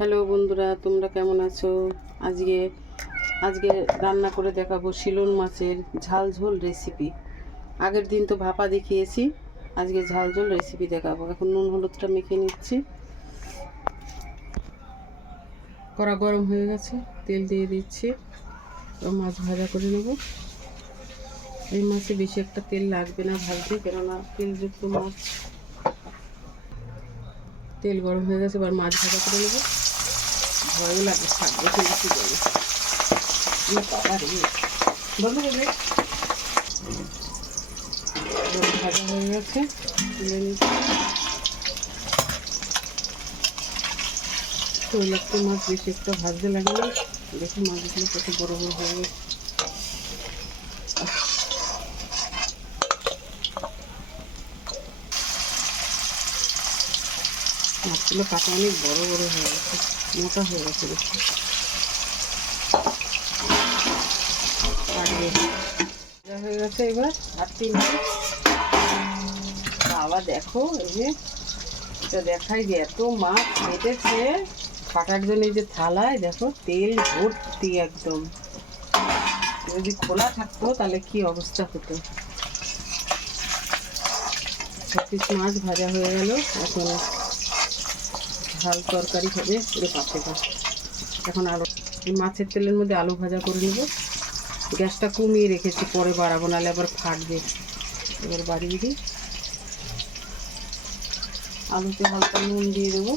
Hello বন্ধুরা, তোমরা কেমন আছো? আজকে আজকে রান্না করে দেখাবো শিলন মাছের ঝাল ঝোল রেসিপি। আগের দিন তো ভাপা দেখিয়েছি, আজকে ঝাল ঝোল রেসিপি দেখাবো। এখন নুন হলুদটা মেখে নিচ্ছি। কড়া গরম হয়ে গেছে, তেল দিয়ে দিচ্ছি। মাছ ভাজা করে নেব। এই মাছে বেশি একটা তেল লাগবে না ভাজতে, কেননা তেলযুক্ত মাছ। তেল গরম হয়ে গেছে, এবার মাছ ভাজা করে নেব। ভয়ও লাগে, থাকবে কিনা কি বলে বন্ধ করবে। ভাজা হয়ে গেছে, তুলে নিচ্ছি। তৈলাক্ত মাছ বেশি একটা ভাজতে লাগে না। দেখুন মাছগুলো কত বড় বড় হয়ে গেছে। মাছগুলো কাটা অনেক বড় বড় হয়ে গেছে, মোটা হয়ে গেছে বেশি। হয়ে গেছে, এবার আর 3 মিনিট। আবার দেখো, এই যে এটা দেখাই যে এত মাছ কেটেছে কাটার জন্য। এই যে থালায় দেখো তেল ভর্তি একদম। যদি খোলা থাকতো তাহলে কি অবস্থা হতো। 6 পিস মাছ ভাজা হয়ে গেল। এখন ঝাল তরকারি হবে পুরো পাশে। এখন আলু, মাছের তেলের মধ্যে আলু ভাজা করে নেব। গ্যাসটা কমিয়ে রেখেছি, পরে বাড়াবো, নাহলে আবার ফাটবে। এবার বাড়িয়ে দিই। আলুতে হালকা নুন দিয়ে দেবো,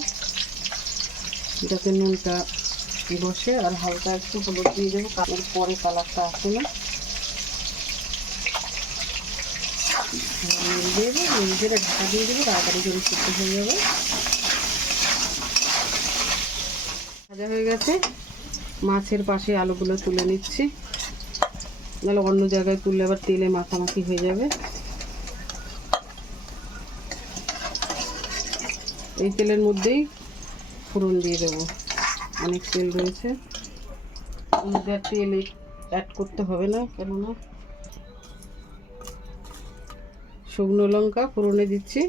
যাতে নুনটা বসে। আর হালকা একটু হলুদ দিয়ে দেবো, কারণ পরে কালারটা আসে না। নুন দিয়ে দেবো, নুন দিয়ে ঢাকা দিয়ে দেবো, তাড়াতাড়ি করে সিদ্ধ হয়ে যাবে। ভাজা হয়ে গেছে, মাছের পাশে আলুগুলো তুলে নিচ্ছি, নাহলে অন্য জায়গায় তুললে আবার তেলে মাখামাখি হয়ে যাবে। এই তেলের মধ্যেই ফোড়ন দিয়ে দেবো, অনেক তেল রয়েছে। এর মধ্যে আর তেল অ্যাড করতে হবে না, কেননা শুকনো লঙ্কা ফোড়নে দিচ্ছি।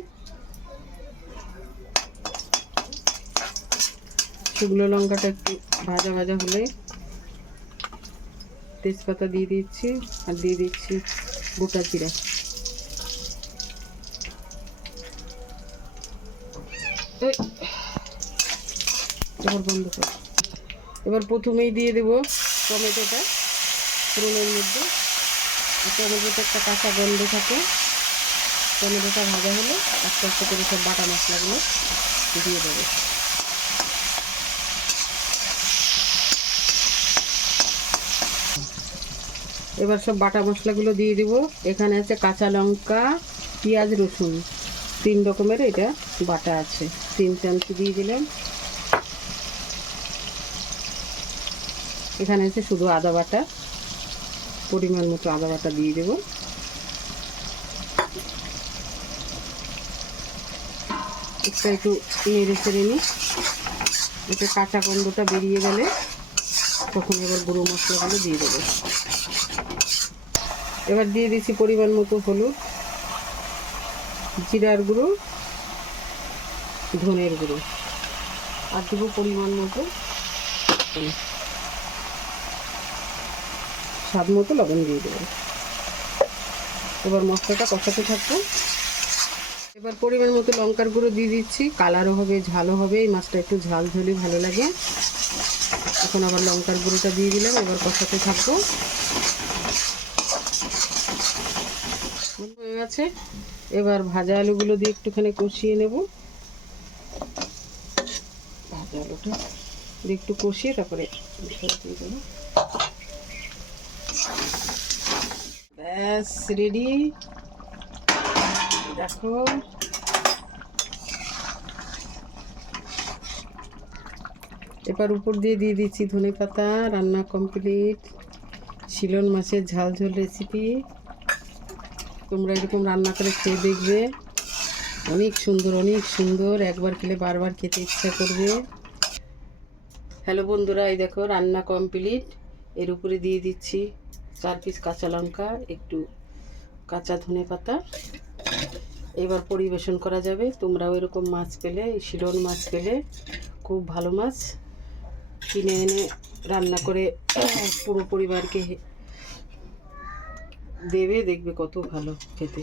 শুকনো লঙ্কাটা একটু ভাজা ভাজা হলে তেজপাতা দিয়ে দিচ্ছি, আর দিয়ে দিচ্ছি গোটা জিরা। এবার বন্ধ কর। এবার প্রথমেই দিয়ে দেবো টমেটোটা ফোড়নের মধ্যে। টমেটোটা একটা কাঁচা গন্ধ থাকে। টমেটোটা ভাজা হলে আস্তে আস্তে করে সব বাটা মশলাগুলো দিয়ে দেবো। এবার সব বাটা মশলাগুলো দিয়ে দিব। এখানে আছে কাঁচা লঙ্কা, পেঁয়াজ, রসুন, 3 রকমের এটা বাটা আছে। 3 চামচ দিয়ে দিলাম। এখানে আছে শুধু আদা বাটা, পরিমাণ মতো আদা বাটা দিয়ে দেব। একটু নেড়ে চেড়ে নিই। এটা কাঁচা গন্ধটা বেরিয়ে গেলে তখন এবার গুঁড়ো মশলাগুলো দিয়ে দেবো। এবার দিয়ে দিচ্ছি পরিমাণ মতো হলুদ, জিরার গুঁড়ো, ধনের গুঁড়ো, আর দেবো পরিমাণ মতো স্বাদ মতো লবণ দিয়ে দেবো। এবার মশলাটা কষাতে থাকবো। এবার পরিমাণ মতো লঙ্কার গুঁড়ো দিয়ে দিচ্ছি, কালারও হবে, ঝালও হবে। এই মাছটা একটু ঝাল ঝালই ভালো লাগে। এখন আবার লঙ্কার গুঁড়োটা দিয়ে দিলাম, এবার কষাতে থাকবো। হয়ে গেছে, এবার ভাজা আলুগুলো দিয়ে একটুখানি কষিয়ে নেব। ভাজা আলুটা দিয়ে একটু কষিয়ে তারপরে দিয়ে দেবো। ব্যাস রেডি, দেখো। এবার উপর দিয়ে দিচ্ছি ধনেপাতা। রান্না কমপ্লিট। শিলন মাছের ঝাল ঝোল রেসিপি। তোমরা এরকম রান্না করে খেয়ে দেখবে, অনেক সুন্দর, অনেক সুন্দর। একবার খেলে বারবার খেতে ইচ্ছা করবে। হ্যালো বন্ধুরা, এই দেখো রান্না কমপ্লিট। এর উপরে দিয়ে দিচ্ছি 4 পিস কাঁচা লঙ্কা, একটু কাঁচা ধনেপাতা। এবার পরিবেশন করা যাবে। তোমরাও এরকম মাছ পেলে, শিলন মাছ পেলে, খুব ভালো মাছ, কিনে এনে রান্না করে পুরো পরিবারকে দেবে, দেখবে কত ভালো খেতে।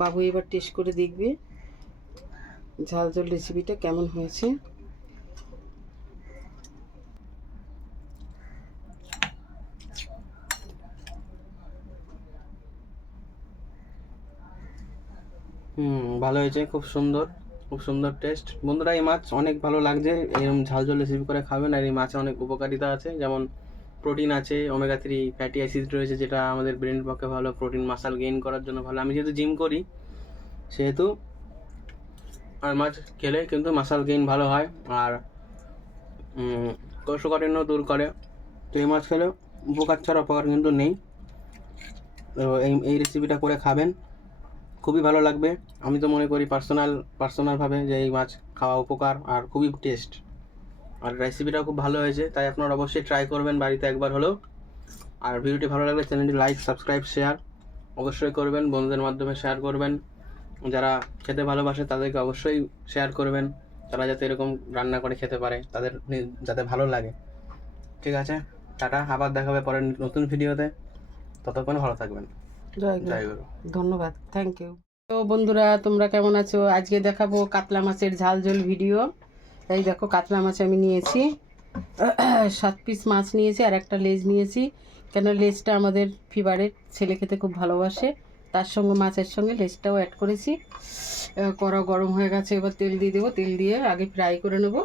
বাবু এবার টেস্ট করে দেখবে ঝাল ঝোল রেসিপিটা কেমন হয়েছে। ভালো হয়েছে, খুব সুন্দর টেস্ট। বন্ধুরা, এই মাছ অনেক ভালো লাগছে, এরকম ঝাল ঝোল রেসিপি করে খাবেন। আর এই মাছে অনেক উপকারিতা আছে, যেমন প্রোটিন আছে, ওমেগা 3 ফ্যাটি অ্যাসিড রয়েছে, যেটা আমাদের ব্রেনের পক্ষে ভালো, প্রোটিন মাসাল গেইন করার জন্য ভালো। আমি যেহেতু জিম করি সেহেতু আর মাছ খেলে কিন্তু মাসাল গেইন ভালো হয়, আর কোষ্ঠকাঠিন্য দূর করে। তো এই মাছ খেলে উপকার ছাড়া অপকার কিন্তু নেই। তো এই রেসিপিটা করে খাবেন, খুবই ভালো লাগবে। আমি তো মনে করি পার্সোনালভাবে যে এই মাছ খাওয়া উপকার আর খুবই টেস্ট, আর রেসিপিটাও খুব ভালো হয়েছে। তাই আপনারা অবশ্যই ট্রাই করবেন বাড়িতে একবার হলেও। আর ভিডিওটি ভালো লাগলে চ্যানেলটি লাইক, সাবস্ক্রাইব, শেয়ার অবশ্যই করবেন, বন্ধুদের মাধ্যমে শেয়ার করবেন। যারা খেতে ভালোবাসে তাদেরকে অবশ্যই শেয়ার করবেন, তারা যাতে এরকম রান্না করে খেতে পারে, তাদের যাতে ভালো লাগে। ঠিক আছে, টাটা, আবার দেখাবে পরের নতুন ভিডিওতে। ততক্ষণ ভালো থাকবেন। জয় গুরু। ধন্যবাদ, থ্যাংক ইউ। তো বন্ধুরা, তোমরা কেমন আছো? আজকে দেখাবো কাতলা মাছের ঝাল ঝোল ভিডিও। এই দেখো, কাতলা মাছ আমি নিয়েছি 7 পিস মাছ নিয়েছি, আর একটা লেজ নিয়েছি। কেন লেজটা আমাদের ফেভারিট, ছেলে খেতে খুব ভালোবাসে, তার সঙ্গে মাছের সঙ্গে লেজটাও অ্যাড করেছি। কড়া গরম হয়ে গেছে, এবার তেল দিয়ে দেবো। তেল দিয়ে আগে ফ্রাই করে নেব।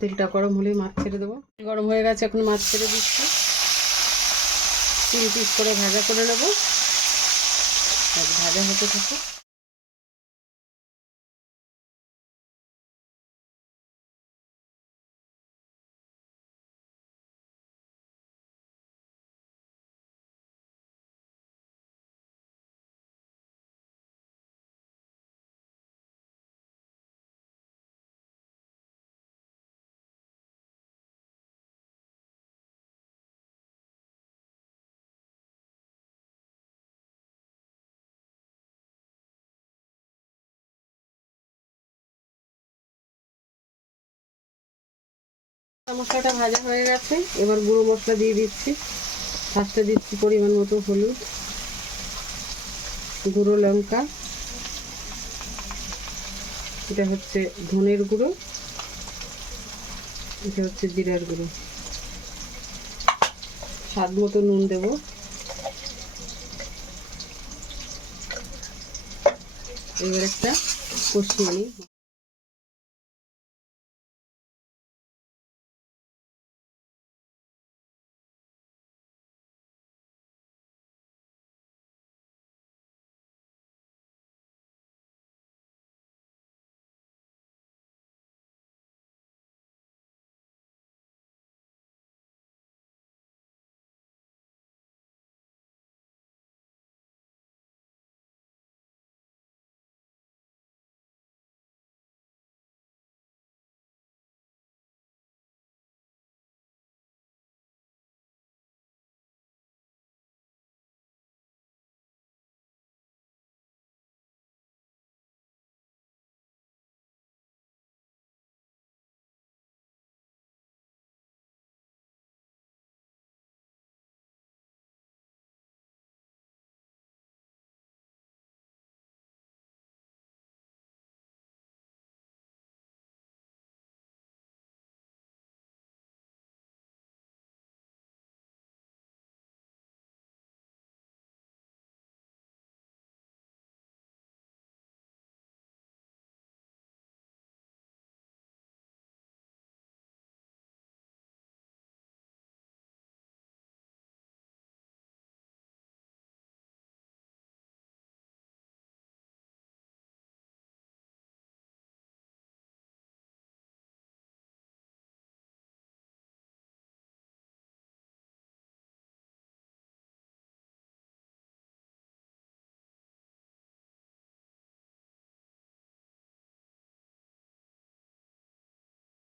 তেলটা গরম হলেই মাছ ছেড়ে দেবো। গরম হয়ে গেছে, এখন মাছ ছেড়ে দিচ্ছি। 3 পিস করে ভাজা করে নেবো, ভাজা হতে থাকে। মশলাটা ভাজা হয়ে গেছে, এবার গুঁড়ো মশলা দিয়ে দিচ্ছি। ফার্স্টে দিচ্ছি পরিমাণ মতো হলুদ, গুঁড়ো লঙ্কা, এটা হচ্ছে ধনের গুঁড়ো, এটা হচ্ছে জিরার গুঁড়ো, স্বাদ মতো নুন দেবো। এবার একটা কষিয়ে নিই।